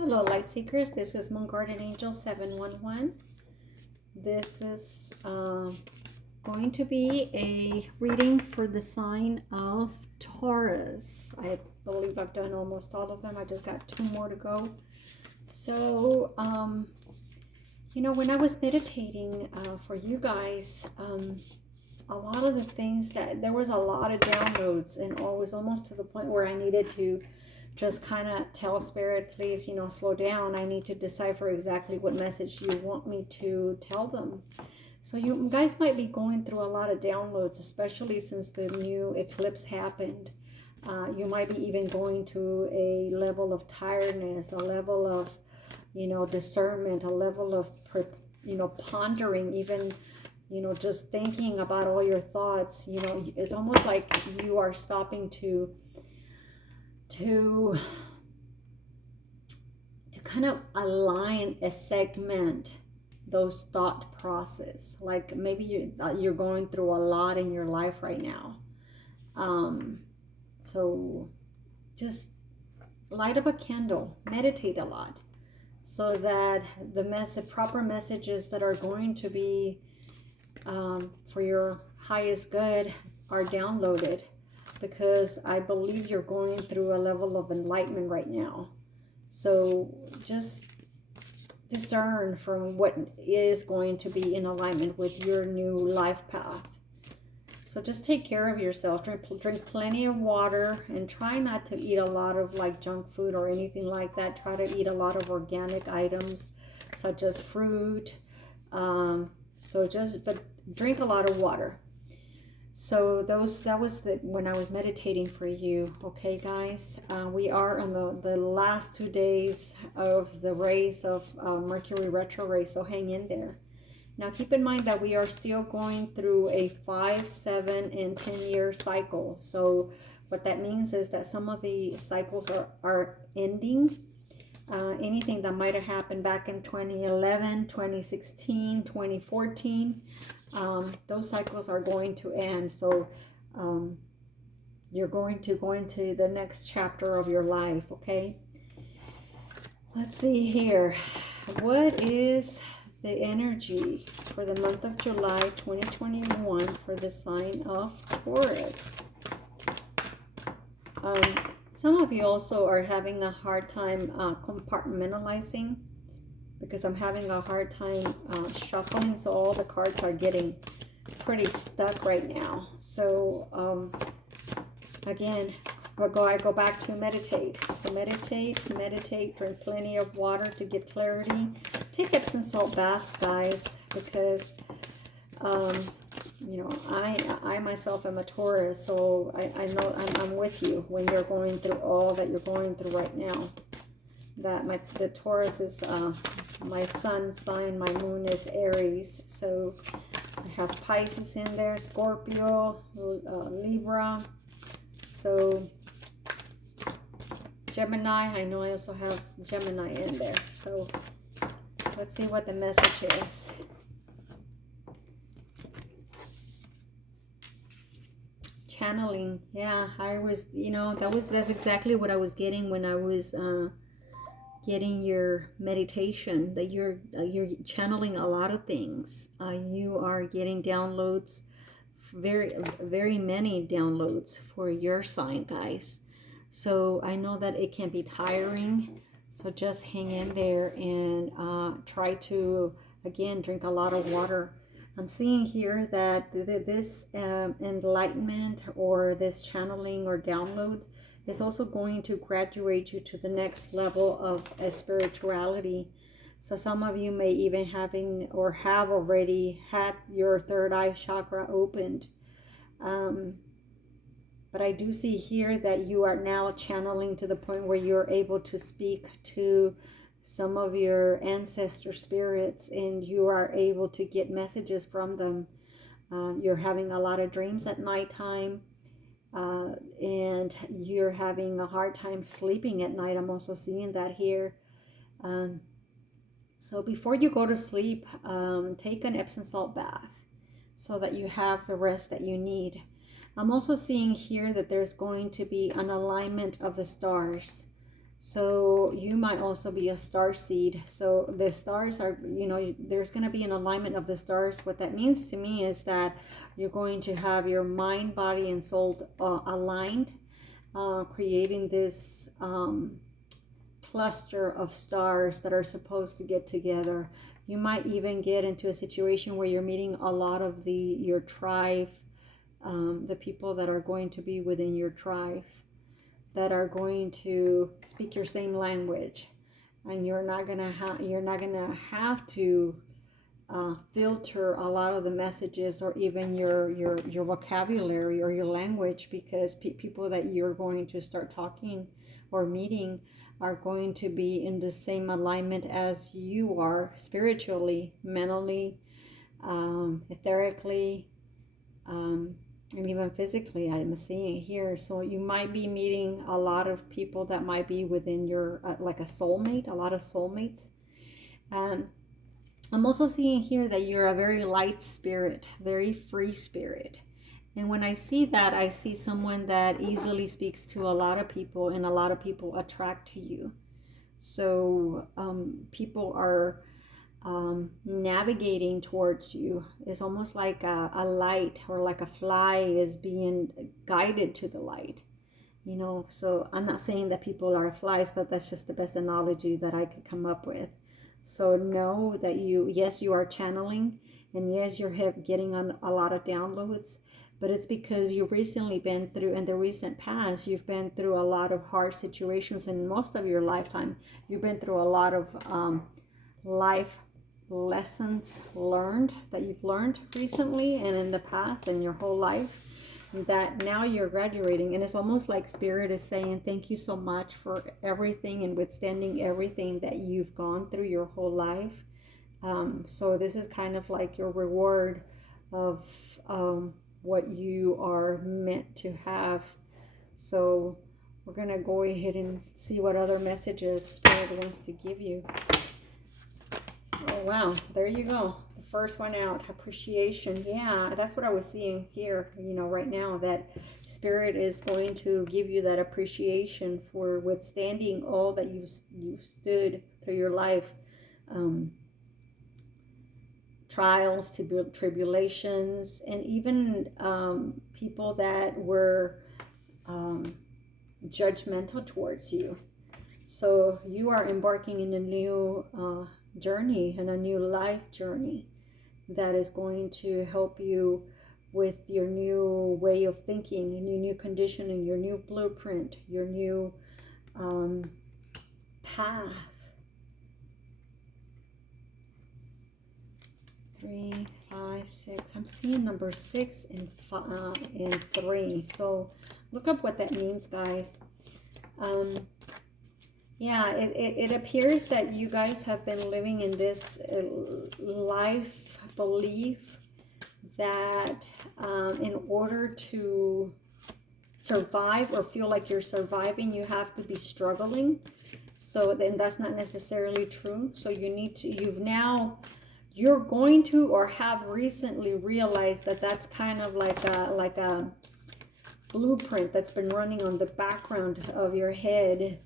Hello, light seekers. This is Moon Guardian Angel 711. This is going to be a reading for the sign of Taurus. I believe I've done almost all of them. I just got 2 more to go. So, you know, when I was meditating for you guys, a lot of the things that there was a lot of downloads, and it was almost to the point where I needed to just kind of tell Spirit, please, you know, slow down. I need to decipher exactly what message you want me to tell them. So you guys might be going through a lot of downloads, especially since the new eclipse happened. You might be even going to a level of tiredness, a level of, you know, discernment, a level of, you know, pondering, even, you know, just thinking about all your thoughts. You know, it's almost like you are stopping to kind of align a segment those thought process. Like maybe you're going through a lot in your life right now, so just light up a candle, meditate a lot, so that the proper messages that are going to be for your highest good are downloaded, because I believe you're going through a level of enlightenment right now. So just discern from what is going to be in alignment with your new life path. So just take care of yourself. Drink plenty of water, and try not to eat a lot of like junk food or anything like that. Try to eat a lot of organic items such as fruit. But drink a lot of water. So that was when I was meditating for you. Okay, guys, we are on the last 2 days of the race of Mercury retrograde, so hang in there. Now keep in mind that we are still going through a 5, 7, and 10-year cycle. So what that means is that some of the cycles are ending. Anything that might have happened back in 2011, 2016, 2014, those cycles are going to end. So you're going to go into the next chapter of your life. Okay, let's see here. What is the energy for the month of July 2021 for the sign of Taurus? Some of you also are having a hard time compartmentalizing, because I'm having a hard time shuffling, so all the cards are getting pretty stuck right now. So again, I go back to meditate. So meditate, drink plenty of water to get clarity. Take Epsom salt baths, guys, because you know, I myself am a Taurus, so I know I'm with you when you're going through all that you're going through right now. The Taurus is my sun sign, my moon is Aries, so I have Pisces in there, Scorpio, Libra, so Gemini. I know I also have Gemini in there. So let's see what the message is. Channeling. Yeah, I was, you know, that's exactly what I was getting when I was getting your meditation, that you're channeling a lot of things. You are getting downloads, very many downloads for your sign, guys. So I know that it can be tiring, so just hang in there and try to, again, drink a lot of water. I'm seeing here that this enlightenment or this channeling or download is also going to graduate you to the next level of spirituality. So some of you may even have already had your third eye chakra opened. But I do see here that you are now channeling to the point where you're able to speak to some of your ancestor spirits, and you are able to get messages from them. You're having a lot of dreams at nighttime, and you're having a hard time sleeping at night. I'm also seeing that here. So before you go to sleep, take an Epsom salt bath so that you have the rest that you need. I'm also seeing here that there's going to be an alignment of the stars. So you might also be a star seed. So the stars are, you know, there's going to be an alignment of the stars. What that means to me is that you're going to have your mind, body, and soul aligned, creating this cluster of stars that are supposed to get together. You might even get into a situation where you're meeting a lot of your tribe, the people that are going to be within your tribe, that are going to speak your same language, and you're not gonna have to filter a lot of the messages, or even your vocabulary or your language, because people that you're going to start talking or meeting are going to be in the same alignment as you are, spiritually, mentally, etherically, and even physically. I'm seeing here. So you might be meeting a lot of people that might be within your like a soulmate, a lot of soulmates. And I'm also seeing here that you're a very light spirit, very free spirit. And when I see that, I see someone that easily speaks to a lot of people, and a lot of people attract to you. So people are navigating towards you. It's almost like a light, or like a fly is being guided to the light, you know. So I'm not saying that people are flies, but that's just the best analogy that I could come up with. So know that yes, you are channeling, and yes, you're getting on a lot of downloads, but it's because you've recently been through, in the recent past, you've been through a lot of hard situations in most of your lifetime. You've been through a lot of life lessons learned, that you've learned recently and in the past and your whole life, that now you're graduating. And it's almost like Spirit is saying thank you so much for everything and withstanding everything that you've gone through your whole life. So this is kind of like your reward of what you are meant to have. So we're going to go ahead and see what other messages Spirit wants to give you. Oh, wow. There you go. The first one out. Appreciation. Yeah, that's what I was seeing here, you know, right now, that Spirit is going to give you that appreciation for withstanding all that you've stood through your life. Trials, tribulations, and even people that were judgmental towards you. So you are embarking in a new journey, and a new life journey that is going to help you with your new way of thinking, and your new conditioning, your new blueprint, your new path. 3, 5, 6. I'm seeing number 6 and 3. So look up what that means, guys. Yeah, it appears that you guys have been living in this life belief that in order to survive or feel like you're surviving, you have to be struggling. So then that's not necessarily true. So you need to, you're going to, or have recently realized that that's kind of like a blueprint that's been running on the background of your head.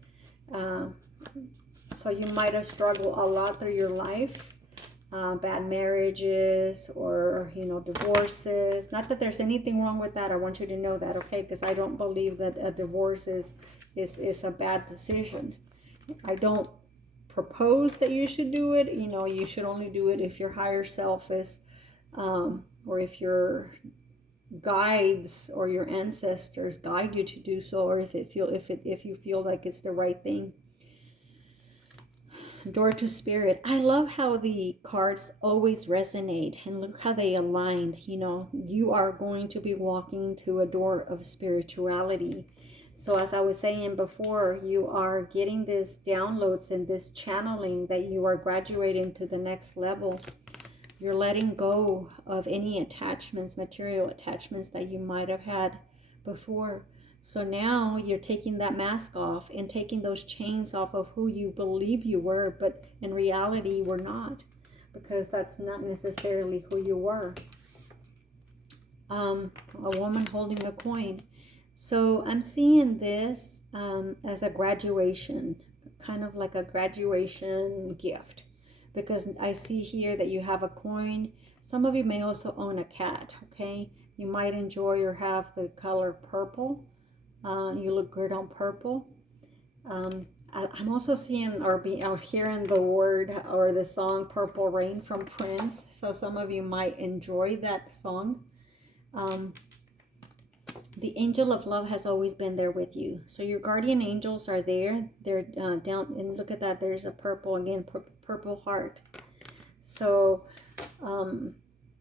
So you might have struggled a lot through your life, bad marriages, or, you know, divorces. Not that there's anything wrong with that. I want you to know that, okay? Because I don't believe that a divorce is a bad decision. I don't propose that you should do it. You know, you should only do it if your higher self is, or if your guides or your ancestors guide you to do so, or if you feel like it's the right thing. Door to Spirit. I love how the cards always resonate, and look how they aligned. You know, you are going to be walking to a door of spirituality. So as I was saying before, you are getting these downloads and this channeling that you are graduating to the next level. You're letting go of any attachments, material attachments that you might have had before. So now you're taking that mask off and taking those chains off of who you believe you were, but in reality you were not, because that's not necessarily who you were. A woman holding a coin. So I'm seeing this as a graduation, kind of like a graduation gift, because I see here that you have a coin. Some of you may also own a cat, okay? You might enjoy or have the color purple. You look good on purple. I'm also seeing or hearing the word or the song Purple Rain from Prince. So some of you might enjoy that song. The angel of love has always been there with you. So your guardian angels are there. They're down, and look at that. There's a purple, again, purple heart. So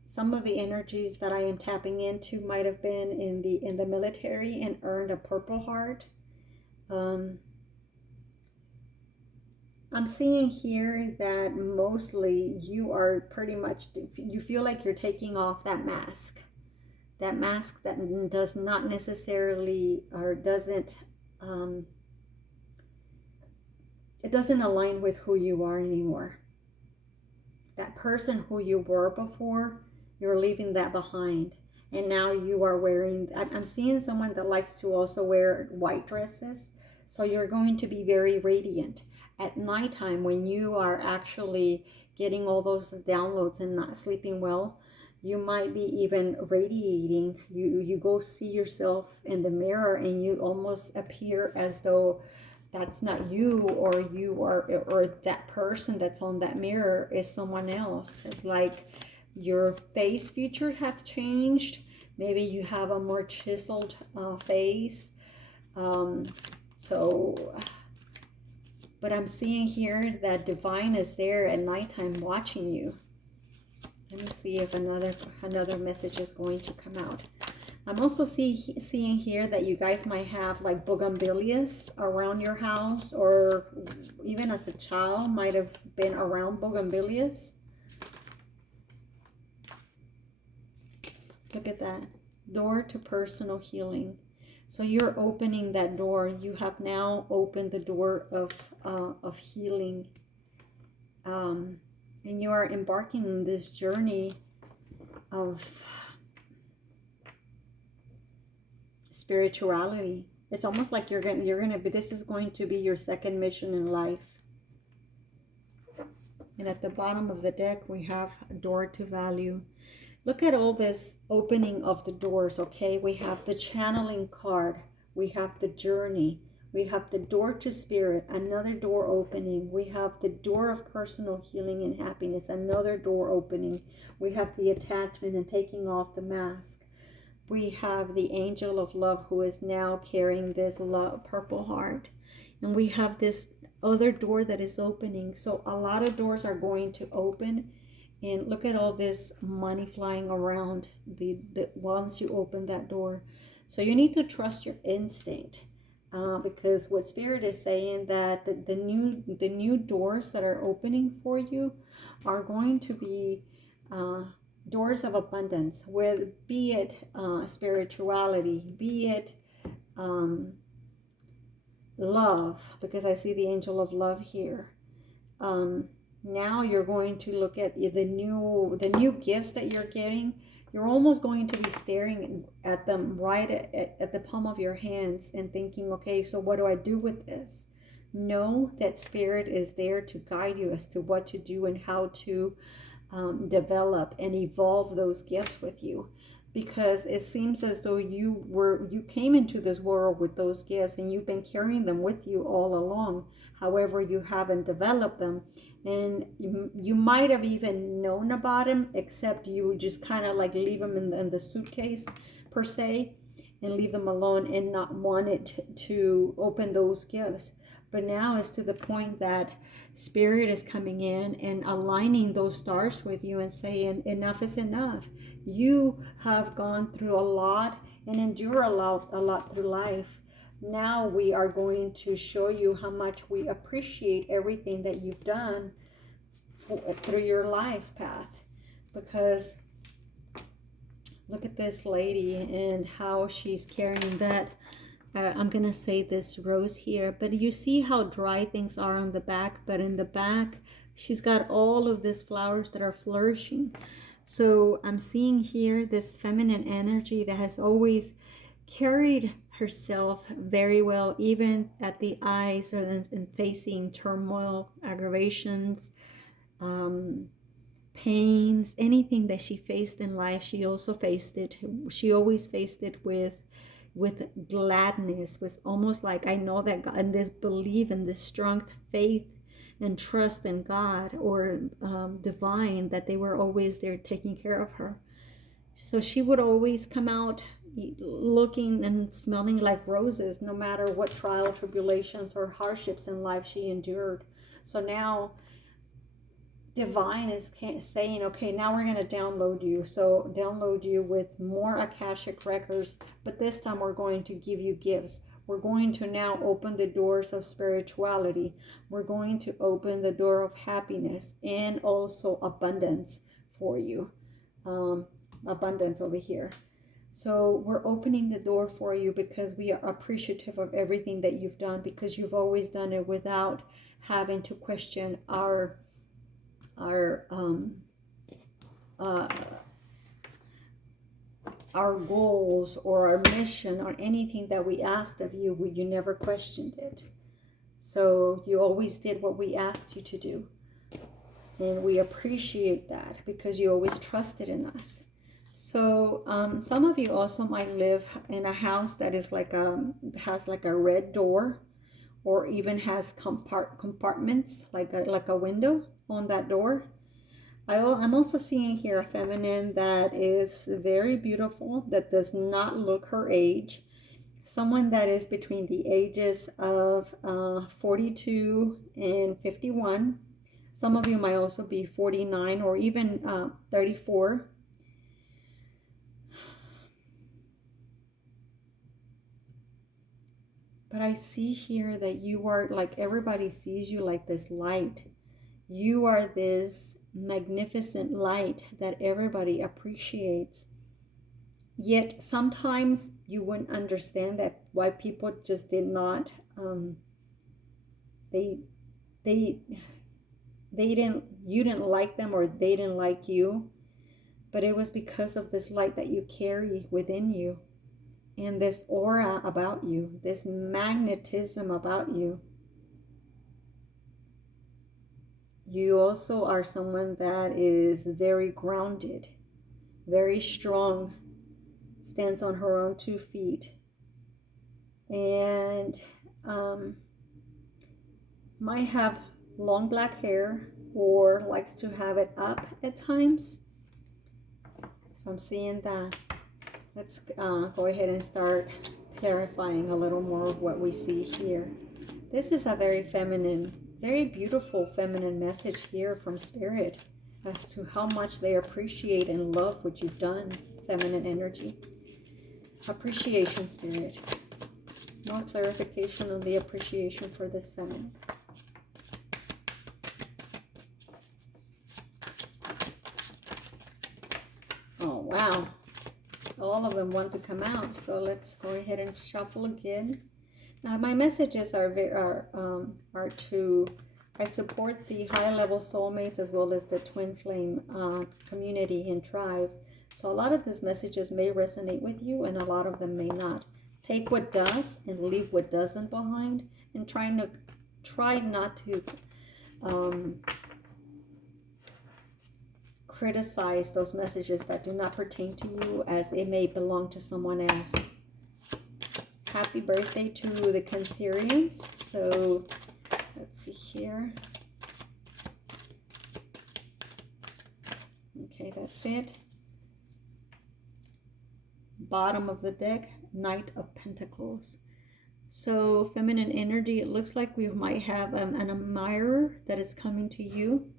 some of the energies that I am tapping into might have been in the military and earned a purple heart. I'm seeing here that mostly you are pretty much, you feel like you're taking off that mask. That mask that does not necessarily, or doesn't, it doesn't align with who you are anymore. That person who you were before, you're leaving that behind. And now you are wearing, I'm seeing someone that likes to also wear white dresses. So you're going to be very radiant. At nighttime, when you are actually getting all those downloads and not sleeping well, you might be even radiating. You go see yourself in the mirror and you almost appear as though that's not you, or you are, or that person that's on that mirror is someone else. Like your face feature have changed. Maybe you have a more chiseled face. But I'm seeing here that divine is there at nighttime watching you. Let me see if another message is going to come out. I'm also seeing here that you guys might have like bougainvilleas around your house, or even as a child might have been around bougainvilleas. Look at that. Door to personal healing. So you're opening that door. You have now opened the door of healing. And you are embarking on this journey of spirituality. It's almost like this is going to be your second mission in life. And at the bottom of the deck, we have a door to value. Look at all this opening of the doors, okay? We have the channeling card. We have the journey. We have the door to spirit, another door opening. We have the door of personal healing and happiness, another door opening. We have the attachment and taking off the mask. We have the angel of love who is now carrying this purple heart. And we have this other door that is opening. So a lot of doors are going to open. And look at all this money flying around once you open that door. So you need to trust your instinct, because what Spirit is saying that the new doors that are opening for you are going to be doors of abundance, where be it spirituality, be it love, because I see the angel of love here. Now you're going to look at the new gifts that you're getting. You're almost going to be staring at them right at the palm of your hands and thinking, okay, so what do I do with this? Know that Spirit is there to guide you as to what to do and how to develop and evolve those gifts with you. Because it seems as though you came into this world with those gifts and you've been carrying them with you all along. However, you haven't developed them. And you might have even known about them, except you just kind of like leave them in the suitcase per se, and leave them alone and not wanted to open those gifts. But now it's to the point that Spirit is coming in and aligning those stars with you and saying, enough is enough. You have gone through a lot and endure a lot through life. Now we are going to show you how much we appreciate everything that you've done through your life path. Because look at this lady and how she's carrying that. I'm going to say this rose here, but you see how dry things are on the back, but in the back, she's got all of these flowers that are flourishing. So I'm seeing here this feminine energy that has always carried herself very well, even at the eyes or in facing turmoil, aggravations, um, pains, anything that she faced in life. She also faced it. She always faced it with gladness. Was almost like, I know that God, and this belief and this strong faith and trust in God, or divine, that they were always there taking care of her. So she would always come out looking and smelling like roses, no matter what trial, tribulations, or hardships in life she endured. So now divine is saying, okay, now we're going to download you. So download you with more Akashic records, but this time we're going to give you gifts. We're going to now open the doors of spirituality. We're going to open the door of happiness and also abundance for you. Abundance over here. So we're opening the door for you because we are appreciative of everything that you've done, because you've always done it without having to question our goals or our mission or anything that we asked of you. You never questioned it. So you always did what we asked you to do. And we appreciate that because you always trusted in us. So some of you also might live in a house that is like has like a red door, or even has compartments, like a window on that door. I'm also seeing here a feminine that is very beautiful, that does not look her age. Someone that is between the ages of 42 and 51. Some of you might also be 49 or even 34. But I see here that you are like, everybody sees you like this light. You are this magnificent light that everybody appreciates. Yet sometimes you wouldn't understand that why people just did not, they didn't, you didn't like them, or they didn't like you. But it was because of this light that you carry within you, and this aura about you, this magnetism about you. You also are someone that is very grounded, very strong, stands on her own 2 feet, and might have long black hair or likes to have it up at times. So I'm seeing that. Let's go ahead and start clarifying a little more of what we see here. This is a very feminine, very beautiful feminine message here from Spirit as to how much they appreciate and love what you've done. Feminine energy. Appreciation, Spirit. More clarification on the appreciation for this feminine. Oh, wow. All of them want to come out. So let's go ahead and shuffle again. Now, my messages are to, I support the high level soulmates as well as the twin flame community and tribe. So a lot of these messages may resonate with you, and a lot of them may not. Take what does and leave what doesn't behind, and try not to criticize those messages that do not pertain to you, as it may belong to someone else. Happy birthday to the Cancerians. So let's see here. Okay, that's it. Bottom of the deck, Knight of Pentacles. So feminine energy, it looks like we might have an admirer that is coming to you.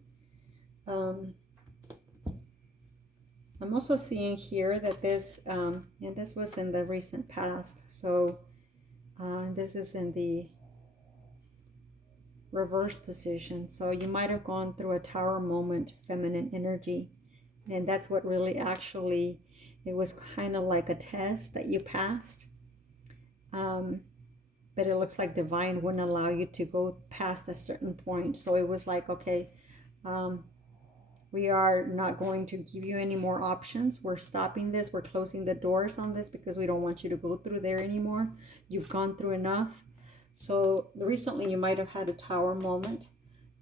I'm also seeing here that this, and this was in the recent past, so this is in the reverse position. So you might have gone through a tower moment, feminine energy, and that's what really actually, it was kind of like a test that you passed. But it looks like divine wouldn't allow you to go past a certain point. So it was like, okay, We are not going to give you any more options. We're stopping this. We're closing the doors on this because we don't want you to go through there anymore. You've gone through enough. So recently you might have had a tower moment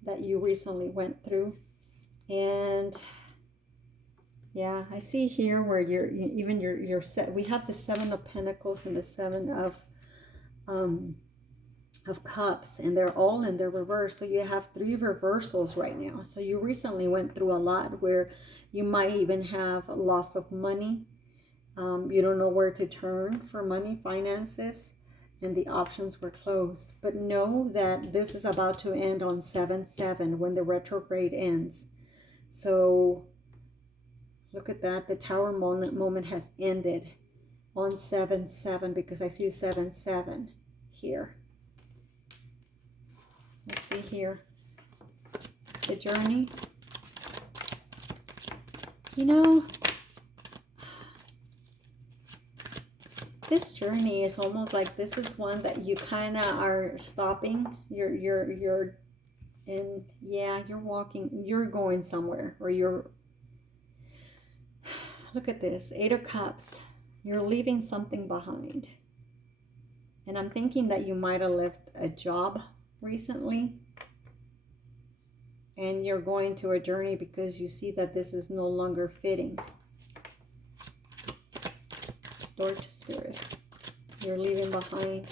that you recently went through. And yeah, I see here where you're set. We have the Seven of Pentacles and the Seven of Cups, and they're all in their reverse. So you have 3 reversals right now. So you recently went through a lot where you might even have a loss of money. You don't know where to turn for money, finances, and the options were closed. But know that this is about to end on 7/7 when the retrograde ends. So look at that. The Tower moment has ended on 7/7 because I see 7/7 here. Let's see here. The journey. You know, this journey is almost like this is one that you kind of are stopping. And yeah, you're walking, you're going somewhere, or you're, look at this, 8 of Cups. You're leaving something behind. And I'm thinking that you might have left a job recently, and you're going to a journey because you see that this is no longer fitting. Door to Spirit. You're leaving behind.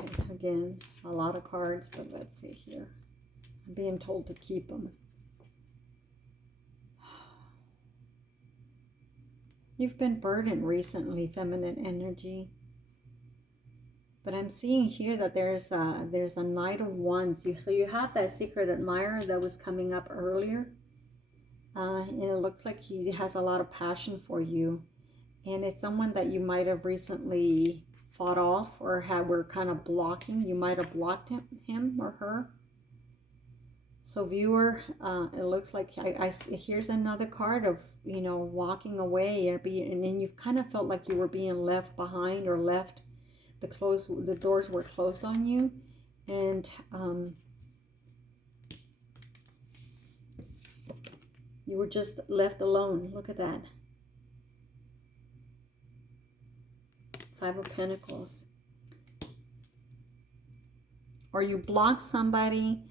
Okay, again, a lot of cards, but let's see here. I'm being told to keep them. You've been burdened recently, feminine energy. But I'm seeing here that there's a Knight of Wands. So you have that secret admirer that was coming up earlier. And it looks like he has a lot of passion for you. And it's someone that you might have recently fought off or were kind of blocking. You might have blocked him or her. So viewer, it looks like here's another card of, you know, walking away, and then you've kind of felt like you were being left behind or left. The doors were closed on you, and you were just left alone. Look at that. 5 of Pentacles. Or you blocked somebody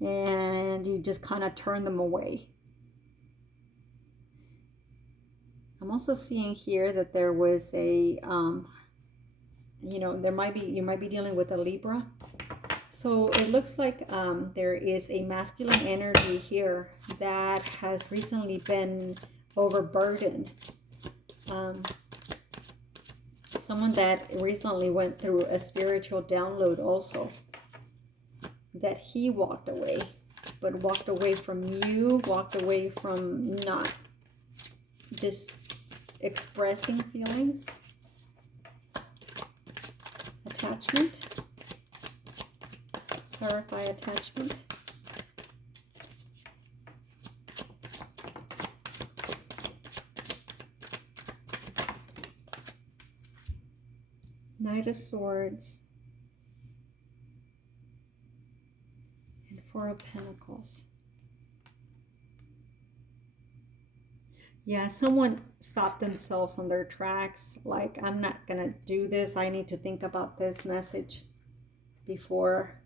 and you just kind of turn them away. I'm also seeing here that there was a, you know, you might be dealing with a Libra. So it looks like there is a masculine energy here that has recently been overburdened. Someone that recently went through a spiritual download also. That he walked away, but walked away from you, walked away from not just expressing feelings. Attachment. Clarify attachment. Knight of Swords. 4 of Pentacles. Yeah, someone stopped themselves on their tracks. Like, I'm not going to do this. I need to think about this message before,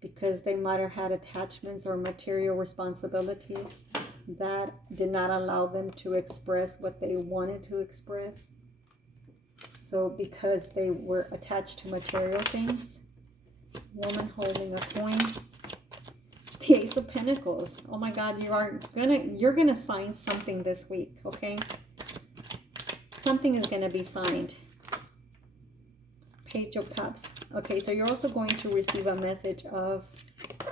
because they might have had attachments or material responsibilities that did not allow them to express what they wanted to express. So because they were attached to material things. Woman holding a coin. The Ace of Pentacles. Oh my God, you're gonna sign something this week, okay? Something is gonna be signed. Page of Cups. Okay, so you're also going to receive a message of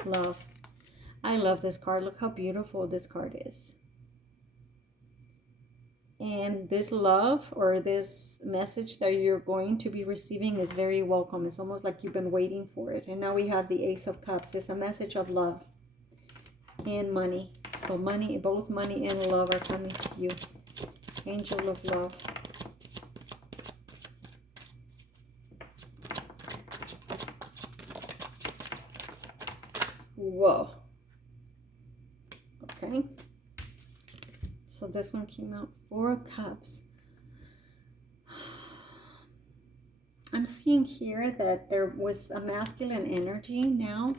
love. I love this card. Look how beautiful this card is. And this love or this message that you're going to be receiving is very welcome. It's almost like you've been waiting for it. And now we have the Ace of Cups. It's a message of love and money. So money, both money and love are coming to you. Angel of love. Whoa. Okay. So this one came out 4 of Cups. I'm seeing here that there was a masculine energy now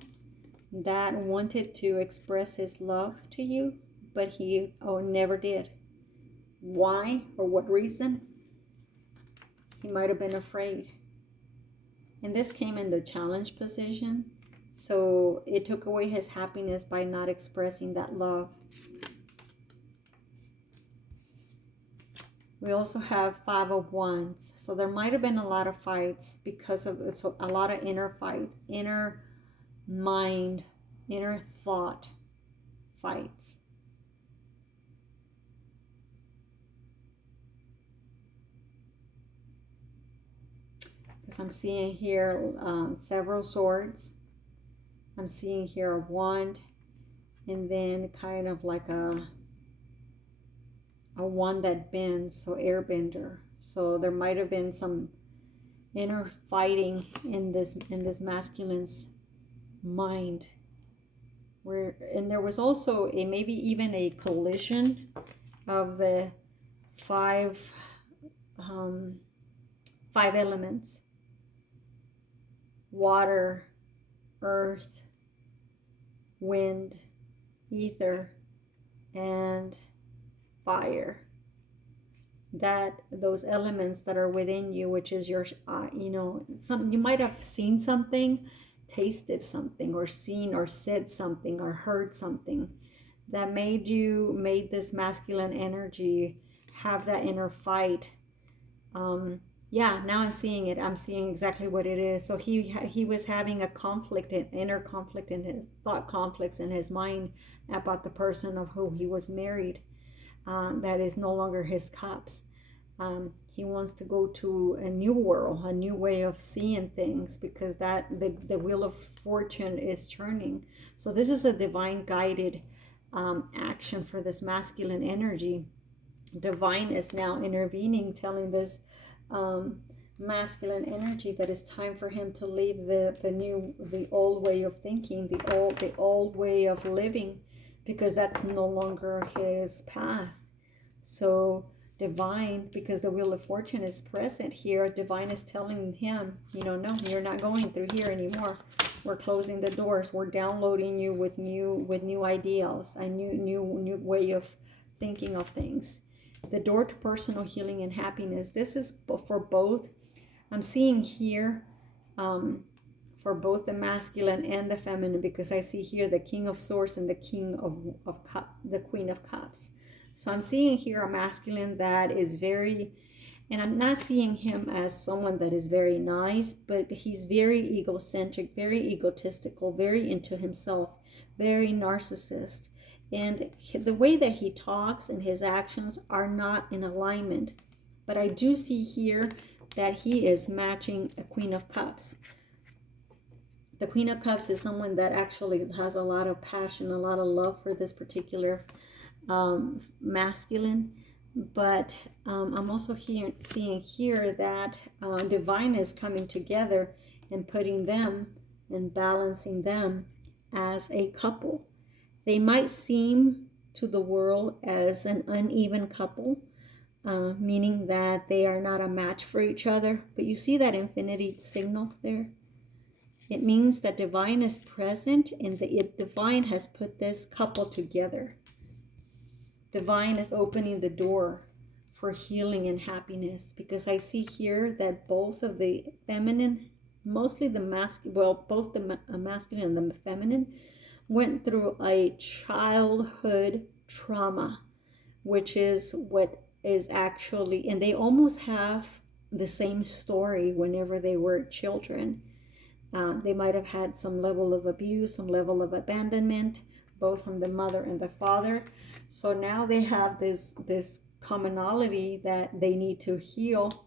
that wanted to express his love to you, but he never did. Why or what reason? He might have been afraid. And this came in the challenge position. So it took away his happiness by not expressing that love. We also have 5 of Wands. So there might have been a lot of fights because of this, a lot of inner fight, inner mind, inner thought fights. Because I'm seeing here several swords. I'm seeing here a wand, and then kind of like a wand that bends, so airbender. So there might have been some inner fighting in this masculine's mind. And there was also maybe even a collision of the five elements: water, earth, wind, ether, and fire. That those elements that are within you, which is your you might have seen something, tasted something, or seen or said something or heard something that made this masculine energy have that inner fight. Yeah, now I'm seeing it. I'm seeing exactly what it is. So he was having a conflict, an inner conflict in his thought, conflicts in his mind about the person of who he was married. That is no longer his cups. He wants to go to a new world, a new way of seeing things, because that the wheel of fortune is turning. So this is a divine guided action for this masculine energy. Divine is now intervening, telling this masculine energy that it's time for him to leave the old way of thinking, the old way of living, because that's no longer his path. So divine, because the wheel of fortune is present here, divine is telling him, no, you're not going through here anymore. We're closing the doors. We're downloading you with new ideals, a new way of thinking of things. The door to personal healing and happiness. This is for both. I'm seeing here for both the masculine and the feminine, because I see here the King of Swords and the the Queen of Cups. So I'm seeing here a masculine that is very, and I'm not seeing him as someone that is very nice, but he's very egocentric, very egotistical, very into himself, very narcissist. And the way that he talks and his actions are not in alignment. But I do see here that he is matching a Queen of Cups. The Queen of Cups is someone that actually has a lot of passion, a lot of love for this particular masculine. But I'm also seeing here that divine is coming together and putting them and balancing them as a couple. They might seem to the world as an uneven couple, meaning that they are not a match for each other. But you see that infinity signal there? It means that divine is present, and the divine has put this couple together. Divine is opening the door for healing and happiness, because I see here that both of the feminine, mostly the masculine, well, both the masculine and the feminine went through a childhood trauma, which is what is actually, and they almost have the same story whenever they were children. They might have had some level of abuse, some level of abandonment, both from the mother and the father. So now they have this commonality that they need to heal,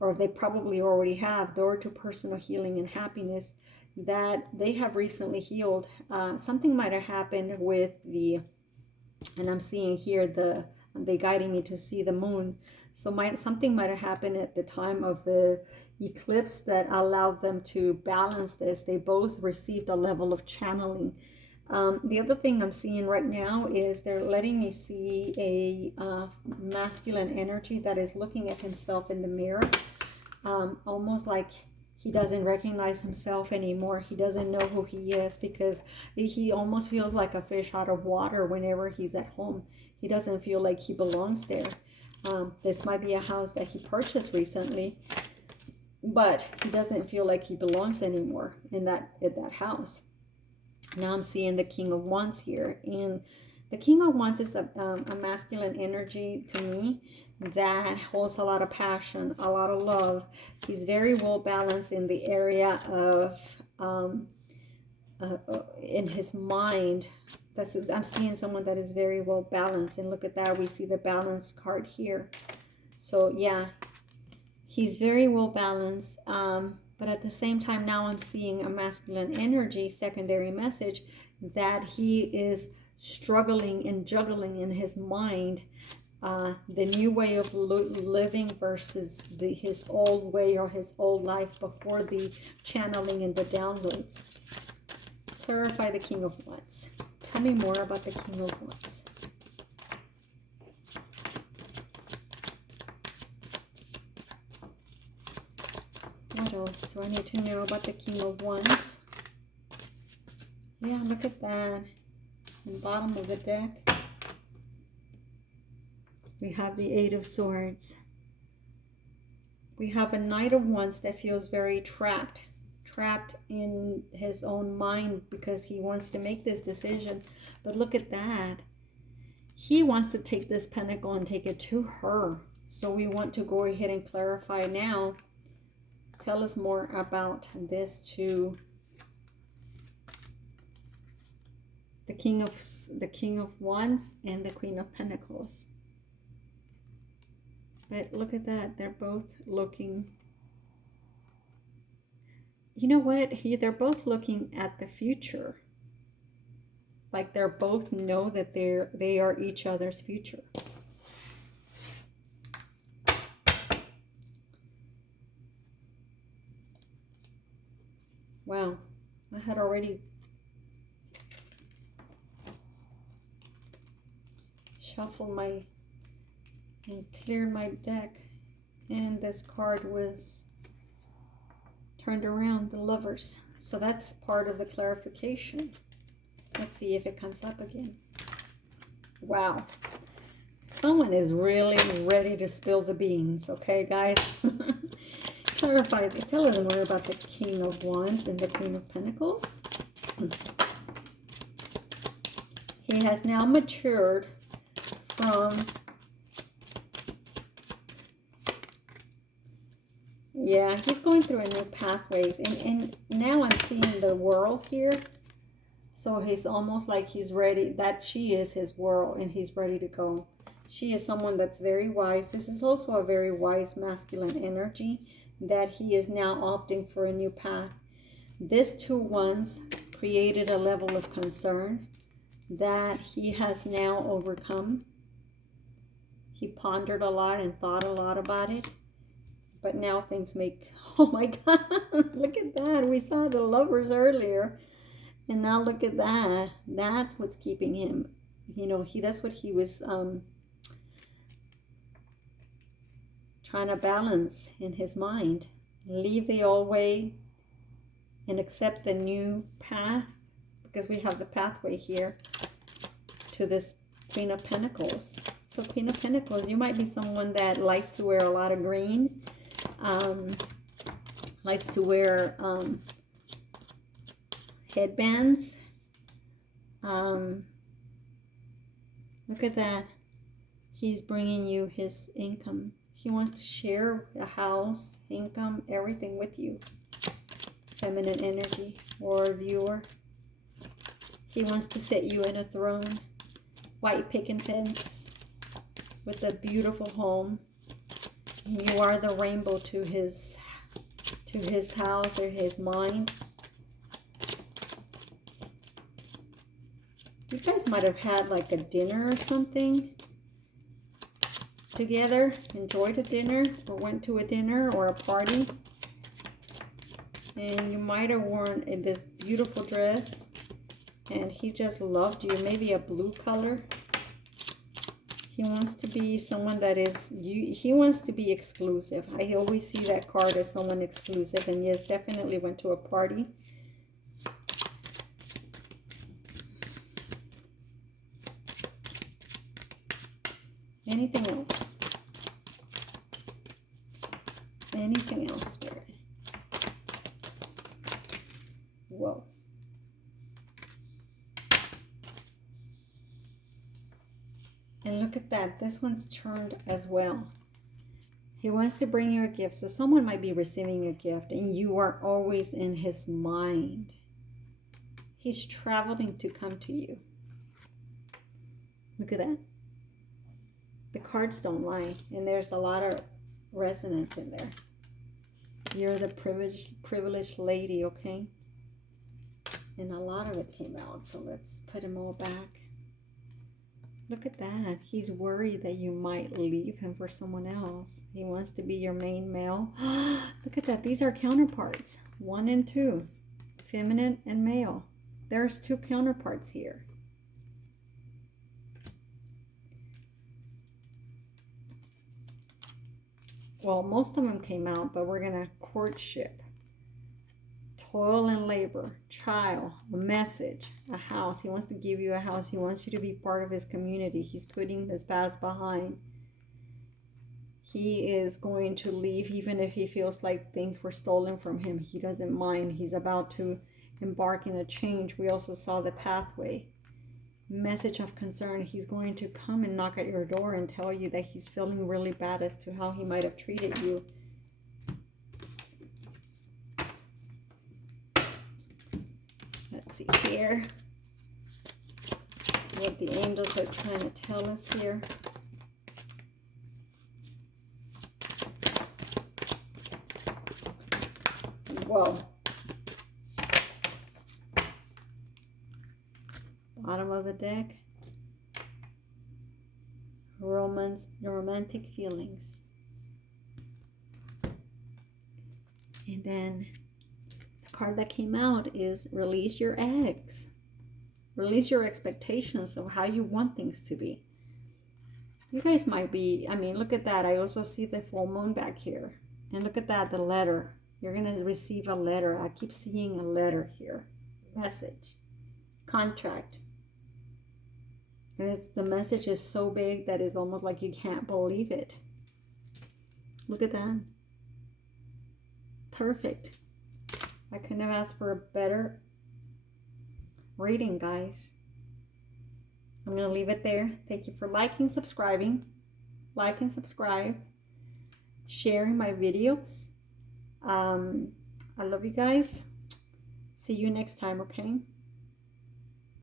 or they probably already have, door to personal healing and happiness, that they have recently healed. Something might have happened with and I'm seeing here the They're guiding me to see the moon. So something might have happened at the time of the eclipse that allowed them to balance this. They both received a level of channeling. The other thing I'm seeing right now is they're letting me see a masculine energy that is looking at himself in the mirror, almost like he doesn't recognize himself anymore. He doesn't know who he is, because he almost feels like a fish out of water whenever he's at home. He doesn't feel like he belongs there. This might be a house that he purchased recently, but he doesn't feel like he belongs anymore in that house. Now I'm seeing the King of Wands here, and the King of Wands is a masculine energy to me that holds a lot of passion, a lot of love. He's very well balanced in the area of in his mind. I'm seeing someone that is very well balanced, and look at that, we see the balance card here. So yeah, he's very well balanced, but at the same time now I'm seeing a masculine energy secondary message that he is struggling and juggling in his mind the new way of living versus his old way or his old life before the channeling and the downloads. Clarify the King of Wands. Tell me more about the King of Wands. What else do I need to know about the King of Wands? Yeah, look at that. In the bottom of the deck, we have the Eight of Swords. We have a Knight of Wands that feels very trapped in his own mind because he wants to make this decision. But look at that. He wants to take this pentacle and take it to her. So we want to go ahead and clarify now. Tell us more about this to the King of Wands and the Queen of Pentacles. But look at that. They're both looking. You know what? They're both looking at the future. Like they're both know that they are each other's future. Wow. I had already shuffled and cleared my deck, and this card was turned around, the Lovers. So that's part of the clarification. Let's see if it comes up again. Wow. Someone is really ready to spill the beans, okay, guys? Clarify. Tell us more about the King of Wands and the Queen of Pentacles. He has now matured from... Yeah, he's going through a new pathways, and now I'm seeing the world here. So he's almost like he's ready, that she is his world, and he's ready to go. She is someone that's very wise. This is also a very wise masculine energy that he is now opting for a new path. This two wands created a level of concern that he has now overcome. He pondered a lot and thought a lot about it. But now things make, oh my God, look at that. We saw the Lovers earlier. And now look at that. That's what's keeping him. You know, that's what he was trying to balance in his mind. Leave the old way and accept the new path. Because we have the pathway here to this Queen of Pentacles. So Queen of Pentacles, you might be someone that likes to wear a lot of green. Likes to wear headbands. Look at that. He's bringing you his income. He wants to share a house, income, everything with you. Feminine energy or a viewer. He wants to set you in a throne. White picket fence with a beautiful home. You are the rainbow to his house or his mind. You guys might have had like a dinner or something. together, enjoyed a dinner, or went to a dinner or a party. And you might have worn this beautiful dress, and he just loved you. Maybe a blue color. He wants to be someone that is, he wants to be exclusive. I always see that card as someone exclusive. And yes, definitely went to a party. Anything else? Anything else, Spirit? Whoa. And look at that. This one's turned as well. He wants to bring you a gift. So someone might be receiving a gift and you are always in his mind. He's traveling to come to you. Look at that. The cards don't lie. And there's a lot of resonance in there. You're the privileged lady, okay? And a lot of it came out. So let's put them all back. Look at that. He's worried that you might leave him for someone else. He wants to be your main male. Look at that. These are counterparts. 1 and 2. Feminine and male. There's 2 counterparts here. Well, most of them came out, but we're going to courtship. Toil and labor, trial, a message, a house. He wants to give you a house. He wants you to be part of his community. He's putting his past behind. He is going to leave even if he feels like things were stolen from him. He doesn't mind. He's about to embark in a change. We also saw the pathway. Message of concern. He's going to come and knock at your door and tell you that he's feeling really bad as to how he might have treated you. Let's see here what the angels are trying to tell us here. Whoa. Bottom of the deck. Romantic feelings. And then card that came out is release your eggs. Release your expectations of how you want things to be. You guys might be, I mean, look at that. I also see the full moon back here. And look at that, the letter. You're going to receive a letter. I keep seeing a letter here. Message. Contract. And the message is so big that it's almost like you can't believe it. Look at that. Perfect. I couldn't have asked for a better reading, guys. I'm going to leave it there. Thank you for liking, subscribing. Like and subscribe. Sharing my videos. I love you guys. See you next time, okay?